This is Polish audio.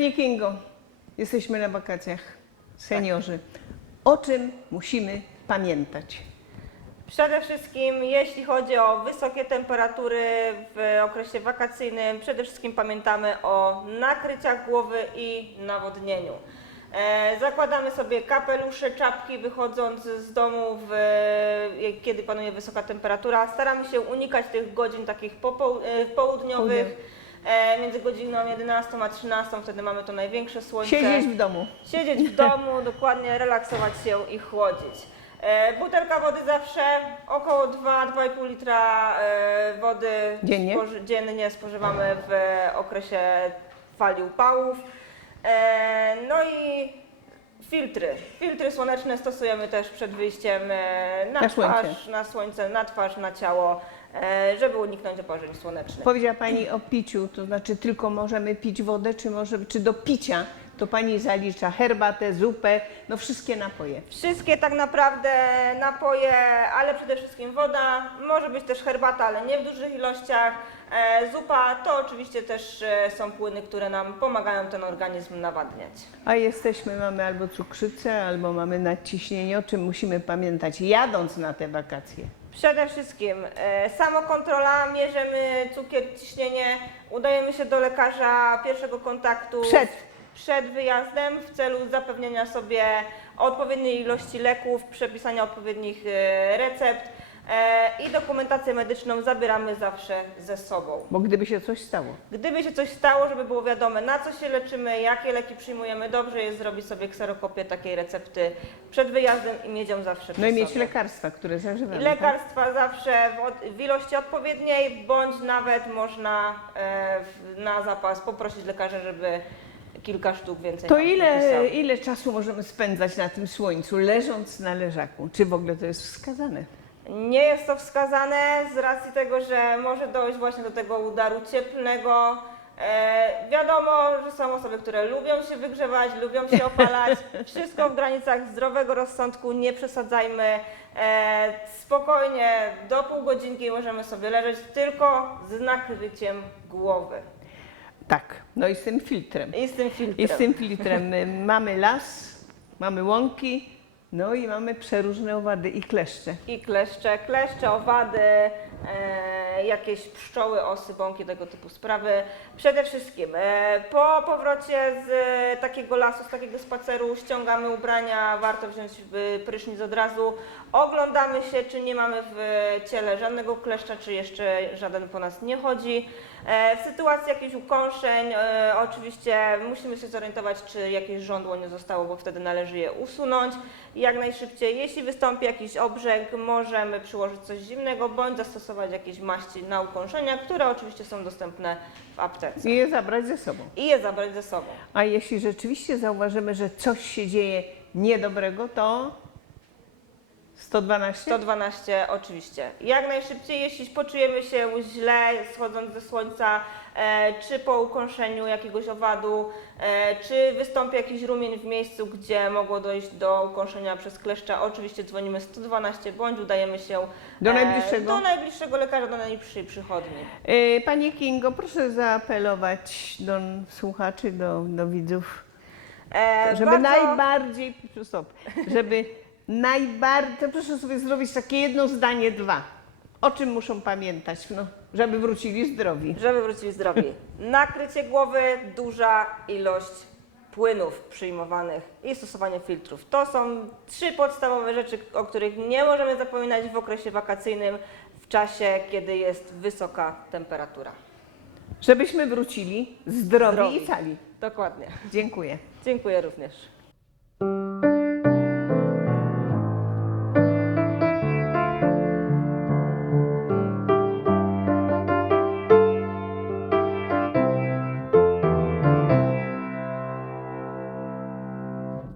Pani Kingo, jesteśmy na wakacjach, seniorzy. O czym musimy pamiętać? Przede wszystkim, jeśli chodzi o wysokie temperatury w okresie wakacyjnym, przede wszystkim pamiętamy o nakryciach głowy i nawodnieniu. E, zakładamy sobie kapelusze, czapki wychodząc z domu, w, e, kiedy panuje wysoka temperatura. Staramy się unikać tych godzin takich popoł- e, południowych, e, między godziną 11 a 13, wtedy mamy to największe słońce. Siedzieć w domu. Siedzieć w domu, dokładnie relaksować się i chłodzić. E, butelka wody zawsze około 2-2,5 litra e, wody Dziennie? spoży- dziennie spożywamy w okresie fali upałów. E, no i filtry. Filtry słoneczne stosujemy też przed wyjściem e, na, Na twarz, słońce. na słońce, na twarz, na ciało, żeby uniknąć oparzeń słonecznych. Powiedziała Pani o piciu, to znaczy tylko możemy pić wodę, czy, może, czy do picia to Pani zalicza herbatę, zupę, no wszystkie napoje. Wszystkie tak naprawdę napoje, ale przede wszystkim woda, może być też herbata, ale nie w dużych ilościach. E, zupa to oczywiście też e, są płyny, które nam pomagają ten organizm nawadniać. A jesteśmy, mamy albo cukrzycę, albo mamy nadciśnienie, o czym musimy pamiętać jadąc na te wakacje. Przede wszystkim e, samokontrola, mierzymy cukier, ciśnienie, udajemy się do lekarza pierwszego kontaktu Przed. przed wyjazdem w celu zapewnienia sobie odpowiedniej ilości leków, przepisania odpowiednich e, recept i dokumentację medyczną zabieramy zawsze ze sobą. Bo gdyby się coś stało. Gdyby się coś stało, żeby było wiadome, na co się leczymy, jakie leki przyjmujemy, dobrze jest zrobić sobie kserokopię takiej recepty przed wyjazdem i mieć ją zawsze przy No i mieć sobie. lekarstwa, które I zażywamy. lekarstwa zawsze w, od- w ilości odpowiedniej, bądź nawet można e, w- na zapas poprosić lekarza, żeby kilka sztuk więcej To nam ile, ile czasu możemy spędzać na tym słońcu, leżąc na leżaku? Czy w ogóle to jest wskazane? Nie jest to wskazane z racji tego, że może dojść właśnie do tego udaru cieplnego. E, wiadomo, że są osoby, które lubią się wygrzewać, lubią się opalać. Wszystko w granicach zdrowego rozsądku, nie przesadzajmy. E, spokojnie, do pół godzinki możemy sobie leżeć tylko z nakryciem głowy Tak, no i z tym filtrem. i z tym filtrem. I z tym filtrem mamy las, mamy łąki, no i mamy przeróżne owady i kleszcze. I kleszcze, kleszcze, owady, e, jakieś pszczoły, osy, bąki, tego typu sprawy. Przede wszystkim e, po powrocie z e, takiego lasu, z takiego spaceru ściągamy ubrania, warto wziąć e, prysznic od razu. Oglądamy się, czy nie mamy w ciele żadnego kleszcza, czy jeszcze żaden po nas nie chodzi. E, w sytuacji jakichś ukąszeń e, oczywiście musimy się zorientować, czy jakieś żądło nie zostało, bo wtedy należy je usunąć jak najszybciej. Jeśli wystąpi jakiś obrzęk, możemy przyłożyć coś zimnego bądź zastosować jakieś maści na ukąszenia, które oczywiście są dostępne w aptece. I je zabrać ze sobą. I je zabrać ze sobą. A jeśli rzeczywiście zauważymy, że coś się dzieje niedobrego, to 112? 112 oczywiście. Jak najszybciej, jeśli poczujemy się źle schodząc ze słońca, e, czy po ukąszeniu jakiegoś owadu, e, czy wystąpi jakiś rumień w miejscu, gdzie mogło dojść do ukąszenia przez kleszcza, oczywiście dzwonimy 112 bądź udajemy się Do e, najbliższego? do najbliższego lekarza, do najbliższej przychodni. Y, Panie Kingo, proszę zaapelować do słuchaczy, do, do widzów, E, żeby bardzo- najbardziej, stop, żeby najbardziej, proszę sobie zrobić takie jedno zdanie, dwa. O czym muszą pamiętać, no, żeby wrócili zdrowi. Żeby wrócili zdrowi. Nakrycie głowy, duża ilość płynów przyjmowanych i stosowanie filtrów. To są trzy podstawowe rzeczy, o których nie możemy zapominać w okresie wakacyjnym, w czasie, kiedy jest wysoka temperatura. Żebyśmy wrócili zdrowi, Zdrowi. i cali. Dokładnie. Dziękuję. Dziękuję również.